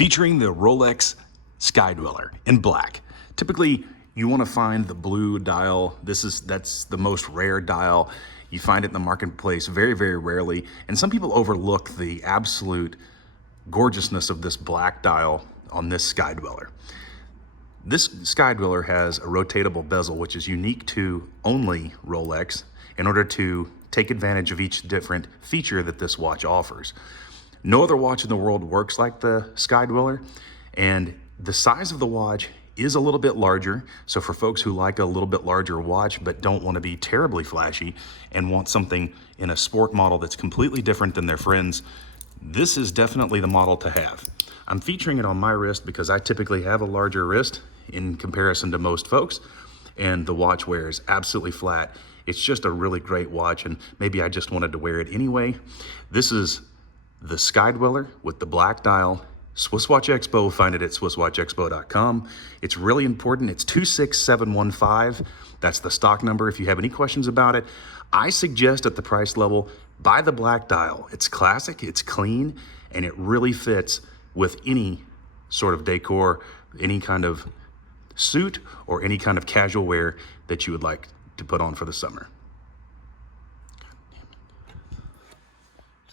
featuring the Rolex Skydweller in black. Typically, you want to find the blue dial. That's the most rare dial. You find it in the marketplace very, very rarely. And some people overlook the absolute gorgeousness of this black dial on this Skydweller. This Skydweller has a rotatable bezel, which is unique to only Rolex in order to take advantage of each different feature that this watch offers. No other watch in the world works like the Skydweller, and the size of the watch is a little bit larger. So for folks who like a little bit larger watch but don't want to be terribly flashy and want something in a sport model that's completely different than their friends, this is definitely the model to have. I'm featuring it on my wrist because I typically have a larger wrist in comparison to most folks, and the watch wears absolutely flat. It's just a really great watch, and maybe I just wanted to wear it anyway. This is the Skydweller with the black dial. Swiss Watch Expo, find it at swisswatchexpo.com. It's really important. It's 26715. That's the stock number. If you have any questions about it, I suggest at the price level, buy the black dial. It's classic, it's clean, and it really fits with any sort of decor, any kind of suit, or any kind of casual wear that you would like to put on for the summer.